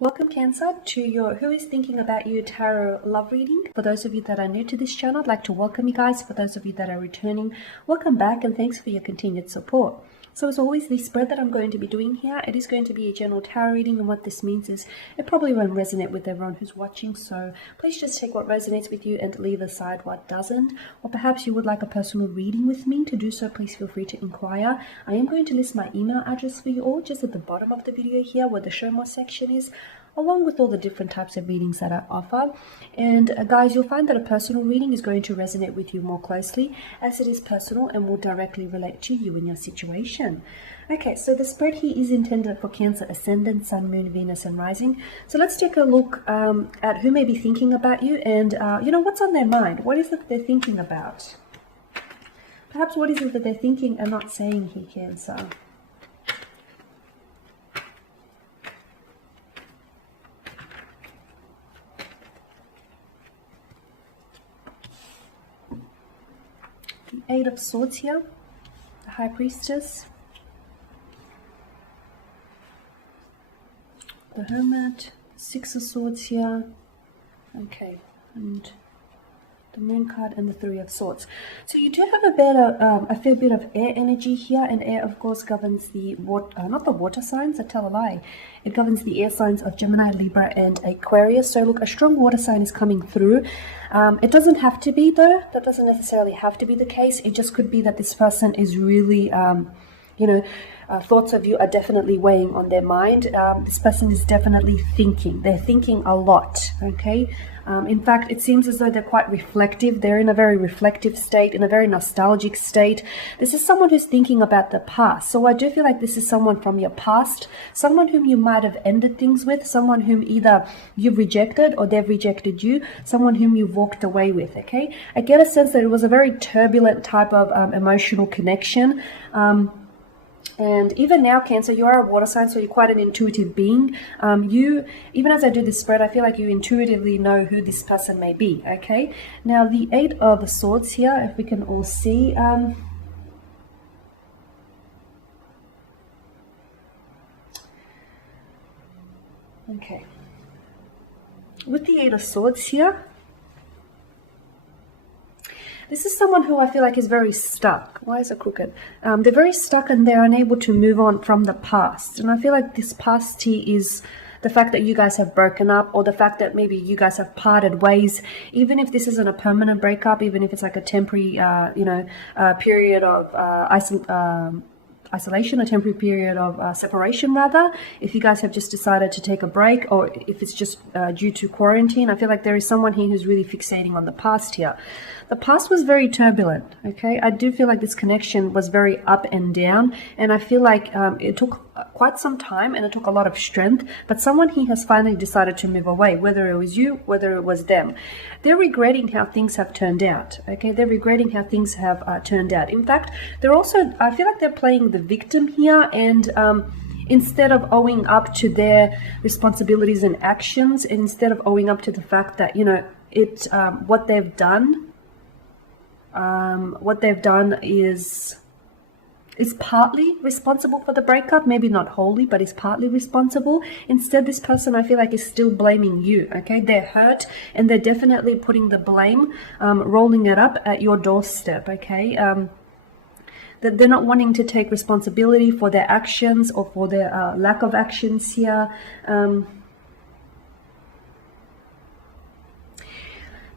Welcome Cancer to your Who is Thinking About You Tarot love reading. For those of you that are new to this channel, I'd like to welcome you guys. For those of you that are returning, welcome back and thanks for your continued support. So as always, the spread that I'm going to be doing here, it is going to be a general tarot reading, and what this means is it probably won't resonate with everyone who's watching, so please just take what resonates with you and leave aside what doesn't. Or perhaps you would like a personal reading with me. To do so, please feel free to inquire. I am going to list my email address for you all just at the bottom of the video here where the show more section is, along with all the different types of readings that I offer. And guys, you'll find that a personal reading is going to resonate with you more closely as it is personal and will directly relate to you and your situation. Okay, so the spread here is intended for Cancer Ascendant, Sun, Moon, Venus and Rising. So let's take a look at who may be thinking about you and, what's on their mind. What is it they're thinking about? Perhaps what is it that they're thinking and not saying here, Cancer? Eight of Swords here, the High Priestess, the Hermit, Six of Swords here, okay, and the Moon card and the Three of Swords. So you do have a fair bit of air energy here, and air of course governs the not the water signs, I tell a lie. It governs the air signs of Gemini, Libra and Aquarius. So look, a strong water sign is coming through. It doesn't have to be though, that doesn't necessarily have to be the case. It just could be that this person is really, thoughts of you are definitely weighing on their mind. This person is definitely thinking. They're thinking a lot, okay? In fact, it seems as though they're quite reflective. They're in a very reflective state, in a very nostalgic state. This is someone who's thinking about the past. So I do feel like this is someone from your past, someone whom you might have ended things with, someone whom either you've rejected or they've rejected you, someone whom you've walked away with, okay? I get a sense that it was a very turbulent type of emotional connection. And even now, Cancer, you are a water sign, so you're quite an intuitive being. Even as I do this spread, I feel like you intuitively know who this person may be, okay? Now, the Eight of Swords here, if we can all see. Okay. With the Eight of Swords here, this is someone who I feel like is very stuck. Why is it crooked? They're very stuck and they're unable to move on from the past. And I feel like this past here is the fact that you guys have broken up, or the fact that maybe you guys have parted ways. Even if this isn't a permanent breakup, even if it's like a temporary, period of isolation, a temporary period of separation rather, if you guys have just decided to take a break, or if it's just due to quarantine, I feel like there is someone here who's really fixating on the past here. The past was very turbulent, okay? I do feel like this connection was very up and down, and I feel like it took quite some time and it took a lot of strength, but someone here has finally decided to move away, whether it was you, whether it was them. They're regretting how things have turned out, okay? They're regretting how things have turned out. In fact, they're also, I feel like they're playing the victim here, and instead of owing up to their responsibilities and actions, and instead of owing up to the fact that, what they've done is partly responsible for the breakup, maybe not wholly, but is partly responsible. Instead, this person, I feel like, is still blaming you, okay? They're hurt and they're definitely putting the blame, rolling it up at your doorstep, okay? That they're not wanting to take responsibility for their actions or for their lack of actions here.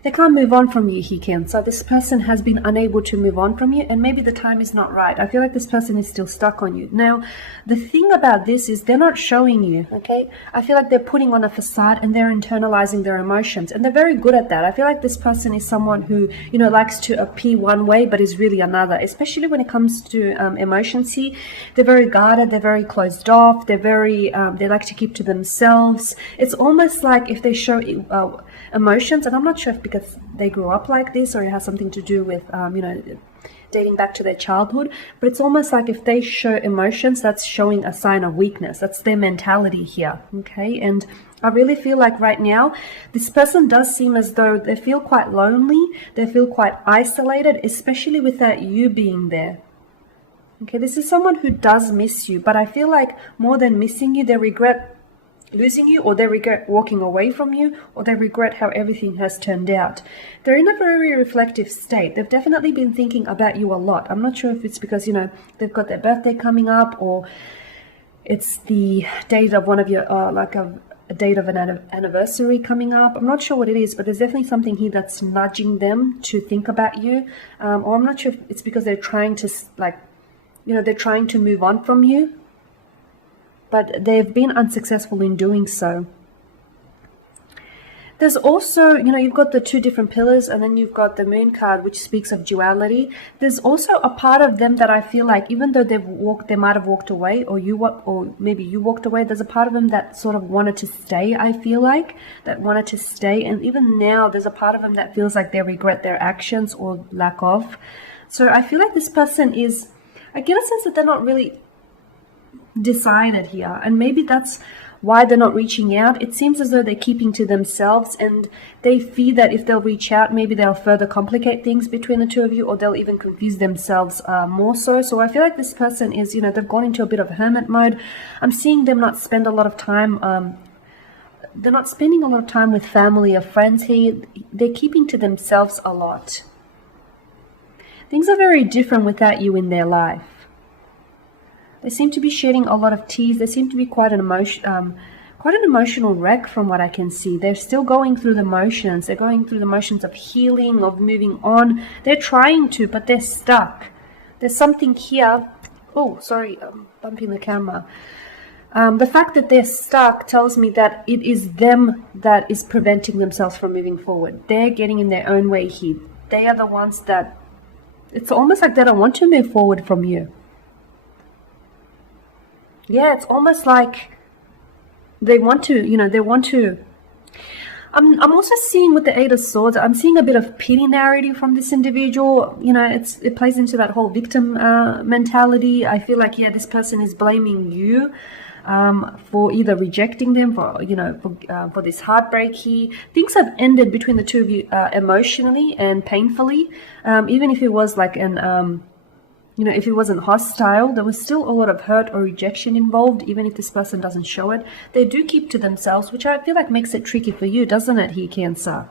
They can't move on from you here, Cancer. This person has been unable to move on from you, and maybe the time is not right. I feel like this person is still stuck on you. Now, the thing about this is they're not showing you, okay? I feel like they're putting on a facade and they're internalizing their emotions, and they're very good at that. I feel like this person is someone who, likes to appear one way but is really another, especially when it comes to emotions here. They're very guarded, they're very closed off, they're very, they like to keep to themselves. It's almost like if they show emotions, and I'm not sure if because they grew up like this or it has something to do with dating back to their childhood, but it's almost like if they show emotions, that's showing a sign of weakness. That's their mentality here, okay? And I really feel like right now this person does seem as though they feel quite lonely, they feel quite isolated, especially without you being there. Okay, this is someone who does miss you, but I feel like more than missing you, they regret losing you, or they regret walking away from you, or they regret how everything has turned out. They're in a very reflective state. They've definitely been thinking about you a lot. I'm not sure if it's because, you know, they've got their birthday coming up, or it's the date of one of your, like a date of an anniversary coming up. I'm not sure what it is, but there's definitely something here that's nudging them to think about you. Or I'm not sure if it's because they're trying to, like, you know, they're trying to move on from you, but they've been unsuccessful in doing so. There's also, you know, you've got the two different pillars, and then you've got the moon card, which speaks of duality. There's also a part of them that I feel like, even though they might have walked away, or maybe you walked away, there's a part of them that sort of wanted to stay, I feel like, that wanted to stay. And even now, there's a part of them that feels like they regret their actions or lack of. So I feel like this person is, I get a sense that they're not really decided here, and maybe that's why they're not reaching out. It seems as though they're keeping to themselves, and they fear that if they'll reach out, maybe they'll further complicate things between the two of you, or they'll even confuse themselves more so. So I feel like this person is, you know, they've gone into a bit of hermit mode. I'm seeing them not spend a lot of time, they're not spending a lot of time with family or friends here. They're keeping to themselves a lot. Things are very different without you in their life. They seem to be shedding a lot of tears. They seem to be quite an emotional wreck from what I can see. They're still going through the motions. They're going through the motions of healing, of moving on. They're trying to, but they're stuck. There's something here. Oh, sorry, I'm bumping the camera. The fact that they're stuck tells me that it is them that is preventing themselves from moving forward. They're getting in their own way here. They are the ones that, it's almost like they don't want to move forward from you. Yeah, it's almost like they want to, you know, they want to. I'm also seeing with the Eight of Swords, I'm seeing a bit of pity narrative from this individual. You know, it plays into that whole victim mentality. I feel like, yeah, this person is blaming you for either rejecting them, for, you know, for this heartbreak here. Things have ended between the two of you emotionally and painfully. Even if it was like an you know, if it wasn't hostile, there was still a lot of hurt or rejection involved, even if this person doesn't show it. They do keep to themselves, which I feel like makes it tricky for you, doesn't it, here, Cancer?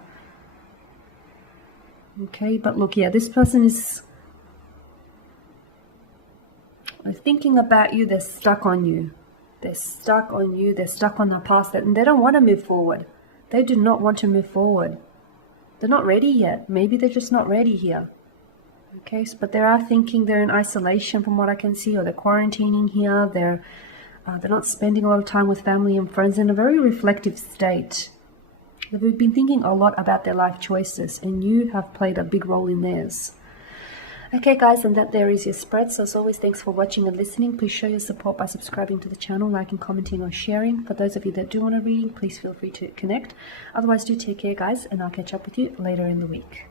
Okay, but look, yeah, this person is thinking about you. They're stuck on you. They're stuck on you. They're stuck on the past, and they don't want to move forward. They do not want to move forward. They're not ready yet. Maybe they're just not ready here. Okay, but they are thinking they're in isolation from what I can see, or they're quarantining here. They're not spending a lot of time with family and friends, in a very reflective state. They've been thinking a lot about their life choices, and you have played a big role in theirs. Okay, guys, and that there is your spread. So as always, thanks for watching and listening. Please show your support by subscribing to the channel, liking, commenting, or sharing. For those of you that do want a reading, please feel free to connect. Otherwise, do take care, guys, and I'll catch up with you later in the week.